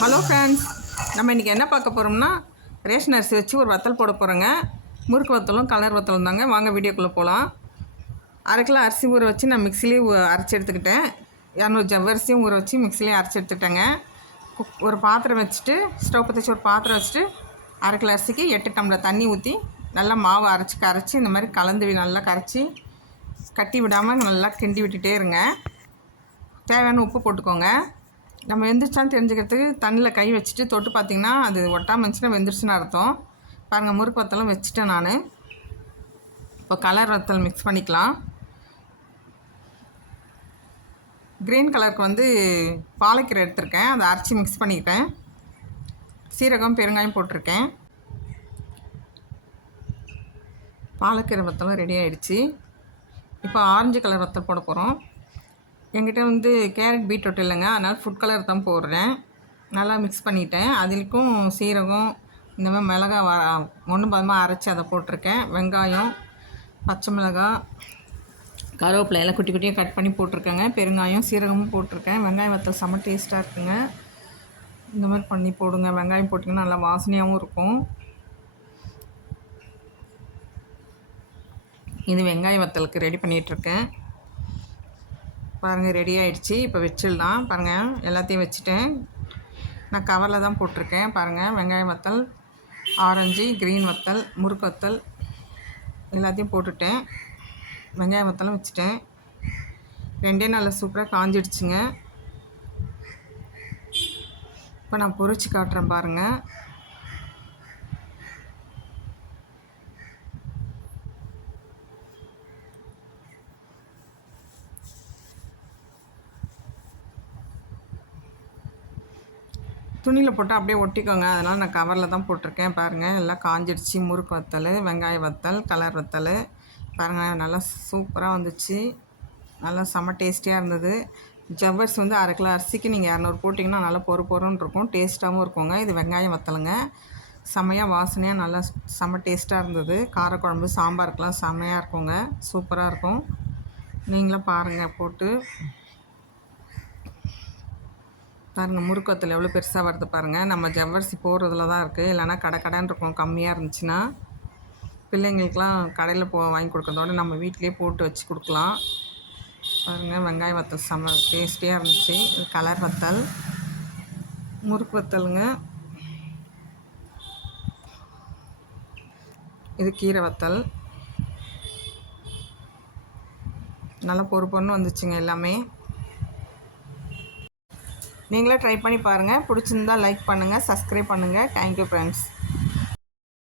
Hello friends, நம்ம இன்றைக்கி என்ன பார்க்க போகிறோம்னா ரேஷன் அரிசி வச்சு ஒரு வத்தல் போட போகிறோங்க. முறுக்கு வத்தலும் கலர் வத்தலும் தாங்க. வாங்க வீடியோக்குள்ளே போகலாம். 1/2 கிலோ அரிசி ஊற வச்சு நான் மிக்சிலேயே அரைச்சி எடுத்துக்கிட்டேன். 200 ஜவ்வரிசியும் ஊற வச்சு மிக்சிலேயே அரைச்சி எடுத்துக்கிட்டேங்க. ஒரு பாத்திரம் வச்சுட்டு ஸ்டவ் பற்ற வச்சு ஒரு பாத்திரம் வச்சுட்டு 1/2 கிலோ அரிசிக்கு 8 டம்ளர் தண்ணி ஊற்றி நல்லா மாவு கரைச்சி இந்த மாதிரி கலந்து நல்லா கரைச்சி கட்டி விடாமல் நல்லா கிண்டி விட்டுட்டே இருங்க. தேவையான உப்பு போட்டுக்கோங்க. நம்ம வெந்துருச்சான்னு தெரிஞ்சுக்கிறதுக்கு தண்ணியில் கை வச்சுட்டு தொட்டு பார்த்திங்கன்னா அது ஒட்டாமல் இருந்துச்சுன்னா வெந்துருச்சுன்னு அர்த்தம். பாருங்கள், முறுக்கு வத்தலும் வச்சுட்டேன் நான். இப்போ கலர் வத்தல் மிக்ஸ் பண்ணிக்கலாம். க்ரீன் கலருக்கு பாலக்கீரை எடுத்திருக்கேன், அதை அரைச்சி மிக்ஸ் பண்ணிக்கிட்டேன். சீரகம் பெருங்காயம் போட்டிருக்கேன். பாலக்கீரை வத்தலும் ரெடி ஆகிடுச்சு. இப்போ ஆரஞ்சு கலர் வத்தல் போட போகிறோம். என்கிட்ட கேரட் பீட்ரூட் இல்லைங்க, அதனால் ஃபுட் கலர் தான் போடுறேன். நல்லா மிக்ஸ் பண்ணிவிட்டேன். அதுக்கும் சீரகம் இந்த மாதிரி மிளகா ஒன்று பதமாக அரைச்சி அதை போட்டிருக்கேன். வெங்காயம், பச்சை மிளகாய், கருவேப்பிலை எல்லாம் குட்டி குட்டியாக கட் பண்ணி போட்டிருக்கேங்க. பெருங்காயம், சீரகமும் போட்டிருக்கேன். வெங்காயம் வத்தல் செம்ம டேஸ்ட்டாக இருக்குங்க. இந்த மாதிரி பண்ணி போடுங்க. வெங்காயம் போட்டிங்கன்னா நல்லா வாசனையாகவும் இருக்கும். இது வெங்காய வத்தலுக்கு ரெடி பண்ணிகிட்ருக்கேன். பாருங்கள், ரெடி ஆகிடுச்சி. இப்போ வச்சிடலாம். பாருங்கள், எல்லாத்தையும் வச்சுட்டேன். நான் கவரில் தான் போட்டிருக்கேன். பாருங்கள், வெங்காயம் வத்தல், ஆரஞ்சு, க்ரீன் வத்தல், முறுக்கு வத்தல் எல்லாத்தையும் போட்டுட்டேன். வெங்காயம் வத்தலும் வச்சுட்டேன். 2 நாளில் சூப்பராக காஞ்சிடுச்சுங்க. இப்போ நான் பொரிச்சு காட்டுறேன் பாருங்கள். துணியில் போட்டால் அப்படியே ஒட்டிக்கோங்க, அதனால் நான் கவரில் தான் போட்டிருக்கேன். பாருங்கள், எல்லாம் காஞ்சிடுச்சு. முறுக்கு வத்தல், வெங்காய வத்தல், கலர் வத்தல் பாருங்கள், நல்லா சூப்பராக வந்துச்சு. நல்லா செம்ம டேஸ்டியாக இருந்தது. ஜவ்வரிசி 1/2 கிலோ அரிசிக்கு நீங்கள் 200 போட்டிங்கன்னா நல்லா பொறுன்னு இருக்கும், டேஸ்ட்டாகவும் இருக்குங்க. இது வெங்காயம் வத்தலுங்க. செம்மையாக வாசனையாக நல்லா செம்ம டேஸ்ட்டாக இருந்தது. காரக்குழம்பு, சாம்பாருக்கெலாம் செம்மையாக இருக்குங்க, சூப்பராக இருக்கும். நீங்களும் பாருங்கள் போட்டு. பாருங்கள், முறுக்கு வத்தல் எவ்வளோ பெருசாக வருது பாருங்கள். நம்ம ஜவ்வரிசி போடுறதுல தான் இருக்குது. இல்லைனா கடைன்னு இருக்கும். கம்மியாக இருந்துச்சுன்னா பிள்ளைங்களுக்கெலாம் கடையில் வாங்கி கொடுக்குறதோட நம்ம வீட்டிலே போட்டு வச்சு கொடுக்கலாம். பாருங்கள், வெங்காய வத்தல் செம்ம டேஸ்டியாக இருந்துச்சு. கலர் வத்தல், முறுக்கு வத்தலுங்க. இது கீரை வத்தல். நல்லா பொறுன்னு வந்துச்சுங்க எல்லாமே. நீங்களே ட்ரை பண்ணி பாருங்கள். பிடிச்சிருந்தால் லைக் பண்ணுங்கள், சப்ஸ்கிரைப் பண்ணுங்கள். Thank you friends.